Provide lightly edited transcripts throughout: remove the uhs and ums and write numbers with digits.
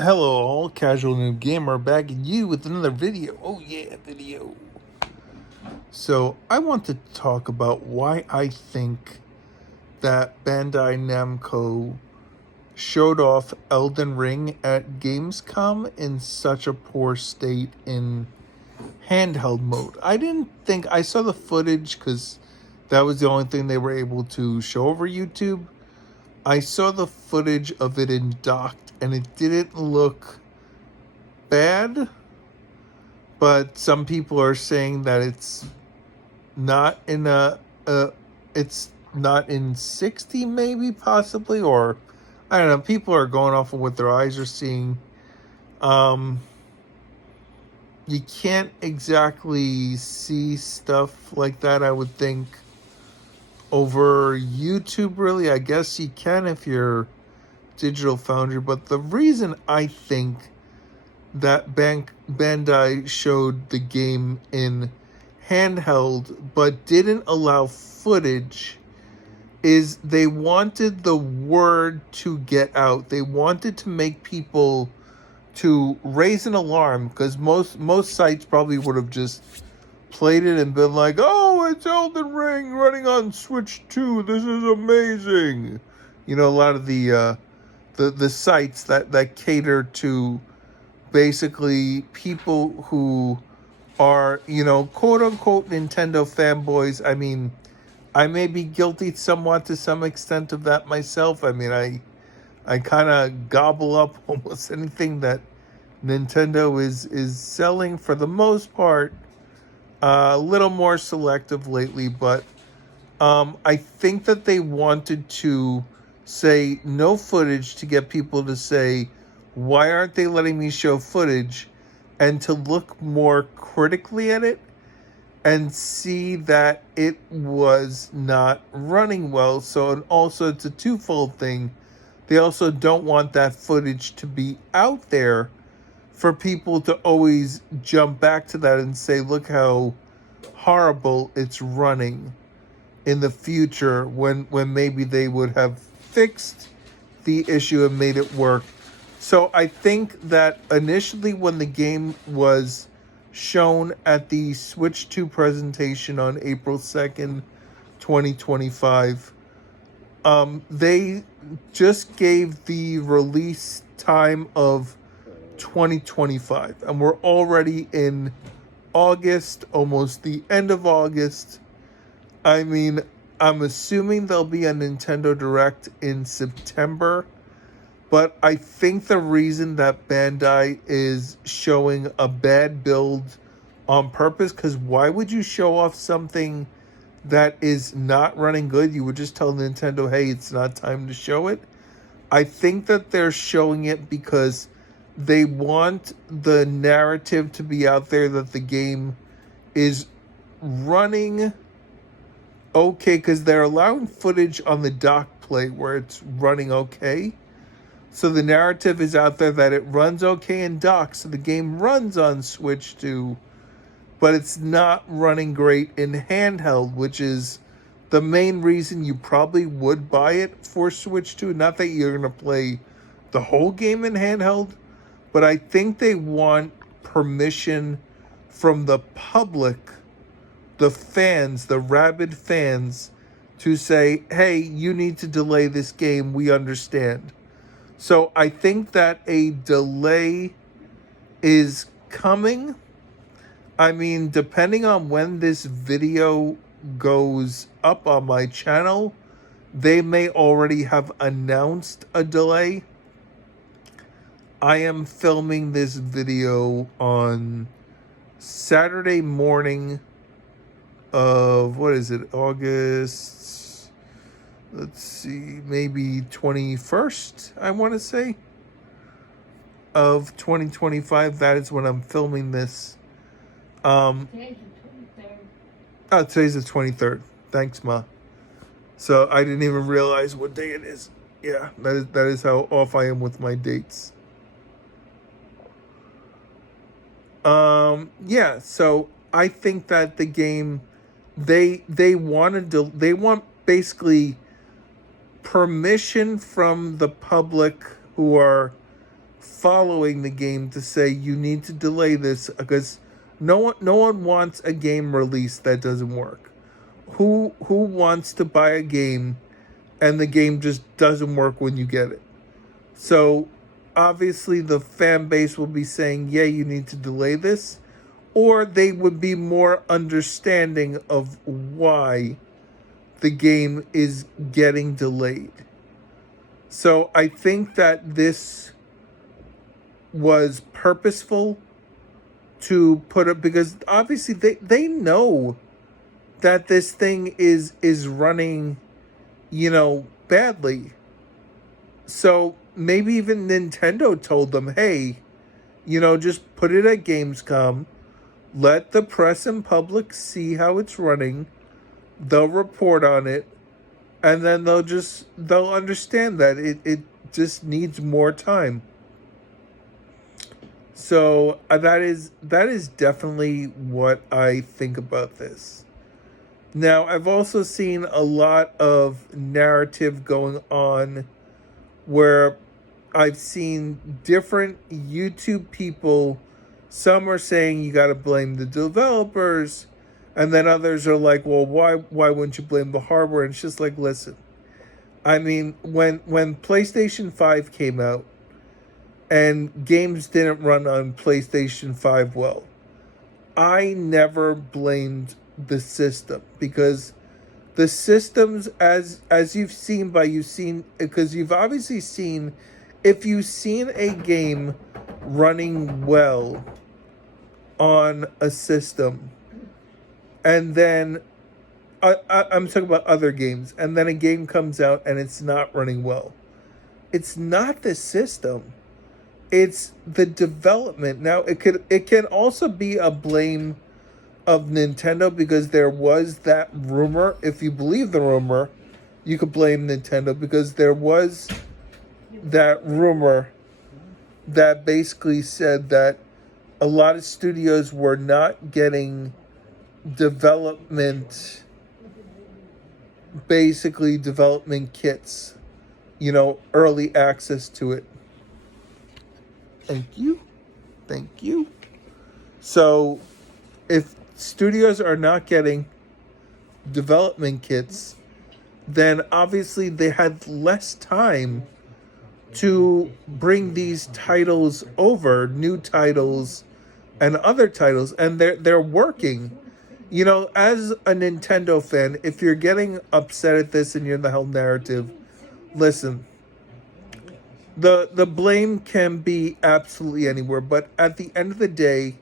Hello, all casual noob gamer, back at you with another video. Oh yeah, video. So I want to talk about why I think that Bandai Namco showed off Elden Ring at Gamescom in such a poor state in handheld mode. I didn't think I saw the footage because that was the only thing they were able to show over YouTube. I saw the footage of it in docked, and it didn't look bad, but some people are saying that it's not in it's not in 60, maybe, possibly, or I don't know. People are going off of what their eyes are seeing. um you can't exactly see stuff like that, I would think, over YouTube. Really, I guess you can if you're Digital Foundry, but the reason I think that Bandai showed the game in handheld but didn't allow footage is they wanted the word to get out. They wanted to make people to raise an alarm, because most sites probably would have just played it and been like, "Oh, it's Elden Ring running on Switch 2. This is amazing." You know, a lot of the sites that cater to basically people who are, quote unquote Nintendo fanboys. I mean, I may be guilty somewhat to some extent of that myself. I mean, I kind of gobble up almost anything that Nintendo is selling for the most part. A little more selective lately, but I think that they wanted to say no footage to get people to say, why aren't they letting me show footage? And to look more critically at it and see that it was not running well. So, and also it's a twofold thing. They also don't want that footage to be out there for people to always jump back to that and say, look how horrible it's running in the future, when maybe they would have fixed the issue and made it work. So I think that initially, when the game was shown at the Switch 2 presentation on April 2nd, 2025, they just gave the release time of 2025, and we're already in August, almost the end of August. I mean, I'm assuming there'll be a Nintendo Direct in September, but I think the reason that Bandai is showing a bad build on purpose, because why would you show off something that is not running good? You would just tell Nintendo, hey, it's not time to show it. I think that they're showing it because they want the narrative to be out there that the game is running okay, because they're allowing footage on the dock play where it's running okay. So the narrative is out there that it runs okay in dock, so the game runs on Switch 2, but it's not running great in handheld, which is the main reason you probably would buy it for Switch 2. Not that you're going to play the whole game in handheld, but I think they want permission from the public, the fans, the rabid fans, to say, hey, you need to delay this game. We understand. So I think that a delay is coming. I mean, depending on when this video goes up on my channel, they may already have announced a delay. I am filming this video on Saturday morning of, what is it, August, let's see, maybe 21st, I want to say, of 2025. That is when I'm filming this. Today's the 23rd. Oh, today's the 23rd. Thanks, Ma. So I didn't even realize what day it is. Yeah, that is how off I am with my dates. Yeah, so I think that the game, they want basically permission from the public who are following the game to say you need to delay this because no one wants a game release that doesn't work. Who wants to buy a game and the game just doesn't work when you get it? So obviously the fan base will be saying, yeah, you need to delay this, or they would be more understanding of why the game is getting delayed. So I think that this was purposeful to put it, because obviously they know that this thing is running, badly. So maybe even Nintendo told them, hey, just put it at Gamescom, let the press and public see how it's running, they'll report on it, and then they'll understand that it just needs more time. So that is definitely what I think about this. Now, I've also seen a lot of narrative going on where I've seen different YouTube people. Some are saying you got to blame the developers, and then others are like, well, why wouldn't you blame the hardware? And it's just like, listen, I mean, when PlayStation 5 came out and games didn't run on PlayStation 5 well, I never blamed the system, because the systems, as you've seen because you've obviously seen, if you've seen a game running well on a system, and then I'm talking about other games, and then a game comes out and it's not running well, it's not the system, it's the development. Now it can also be a blame of Nintendo, because there was that rumor. If you believe the rumor, you could blame Nintendo, because there was that rumor that basically said that a lot of studios were not getting development kits, early access to it. Thank you. So if studios are not getting development kits, then obviously they had less time to bring these titles over, new titles and other titles, and they're working. As a Nintendo fan, if you're getting upset at this and you're in the whole narrative, listen, the blame can be absolutely anywhere, but at the end of the day,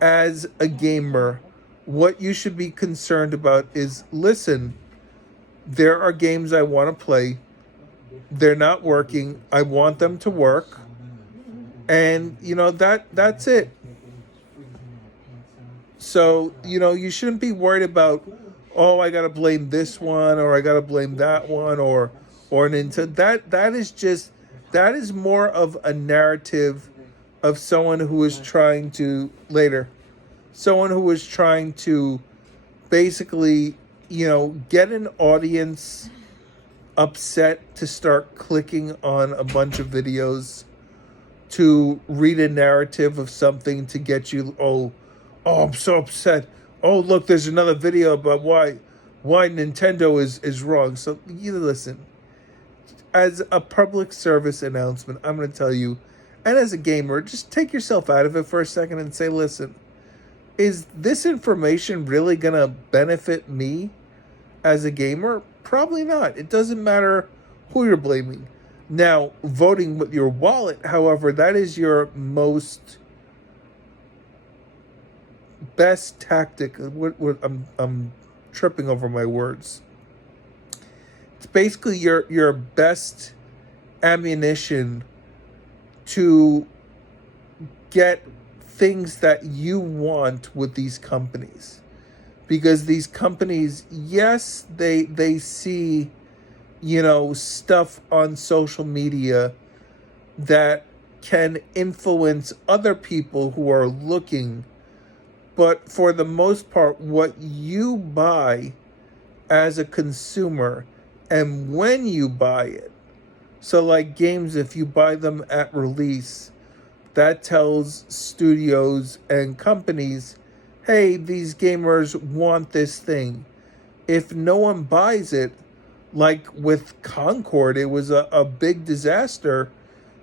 as a gamer, what you should be concerned about is, listen, there are games I want to play. They're not working. I want them to work. And, that's it. So, you shouldn't be worried about, oh, I got to blame this one, or I got to blame that one, or Nintendo. That is more of a narrative of someone who is trying to basically, get an audience upset to start clicking on a bunch of videos, to read a narrative of something to get you, oh, I'm so upset. Oh, look, there's another video about why Nintendo is wrong. So listen, as a public service announcement, I'm going to tell you, and as a gamer, just take yourself out of it for a second and say, listen, is this information really going to benefit me as a gamer? Probably not. It doesn't matter who you're blaming. Now, voting with your wallet, however, that is your most best tactic. I'm tripping over my words. It's basically your best ammunition to get things that you want with these companies. Because these companies, yes, they see, stuff on social media that can influence other people who are looking. But for the most part, what you buy as a consumer, and when you buy it, So, like games, if you buy them at release, that tells studios and companies, hey, these gamers want this thing. If no one buys it, like with Concord, it was a big disaster.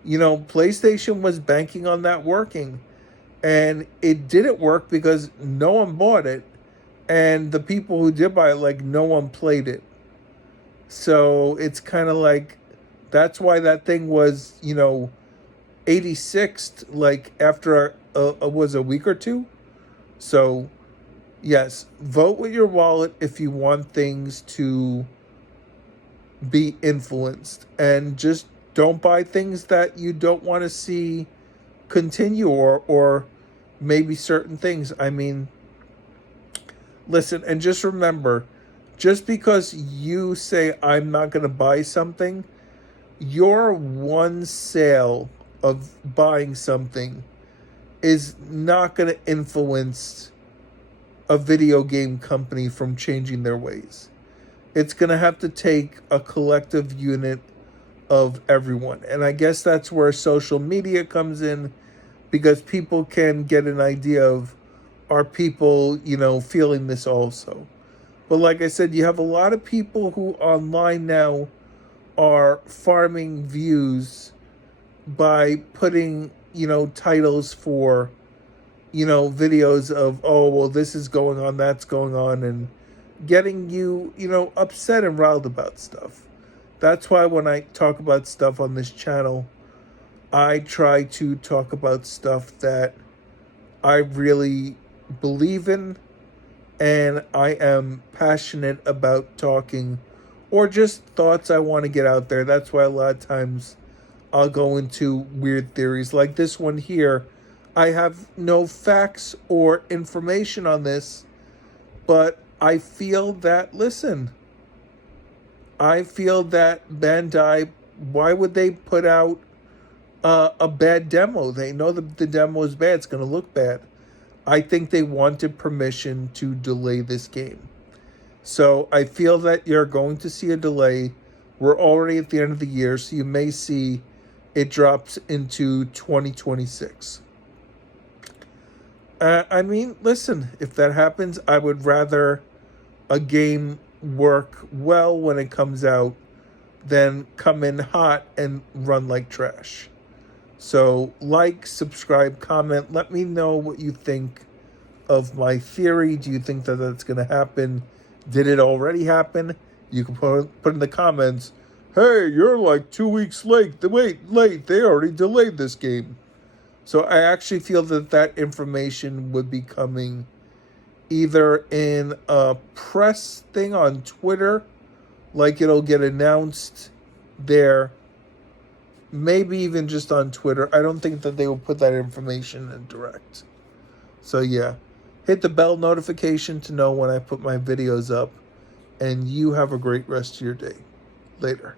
PlayStation was banking on that working, and it didn't work because no one bought it. And the people who did buy it, like, no one played it. So it's kind of like that's why that thing was, 86th, like after was a week or two. So yes, vote with your wallet if you want things to be influenced, and just don't buy things that you don't want to see continue, or maybe certain things. I mean, listen, and just remember, just because you say I'm not going to buy something, your one sale of buying something is not going to influence a video game company from changing their ways. It's going to have to take a collective unit of everyone. And I guess that's where social media comes in, because people can get an idea of, are people, feeling this also. But like I said, you have a lot of people who online now are farming views by putting, titles for, videos of, oh, well, this is going on, that's going on, and getting you, upset and riled about stuff. That's why when I talk about stuff on this channel, I try to talk about stuff that I really believe in and I am passionate about talking, or just thoughts I want to get out there. That's why a lot of times I'll go into weird theories like this one here. I have no facts or information on this, but I feel that, listen, I feel that Bandai, why would they put out a bad demo? They know that the demo is bad. It's going to look bad. I think they wanted permission to delay this game. So I feel that you're going to see a delay. We're already at the end of the year, so you may see it drops into 2026. I mean, listen, if that happens, I would rather a game work well when it comes out than come in hot and run like trash. So like, subscribe, comment. Let me know what you think of my theory. Do you think that that's going to happen? Did it already happen? You can put in the comments, hey, you're like 2 weeks late. Late. They already delayed this game. So I actually feel that that information would be coming either in a press thing on Twitter, like it'll get announced there, maybe even just on Twitter. I don't think that they will put that information in direct. So yeah, hit the bell notification to know when I put my videos up, and you have a great rest of your day. Later.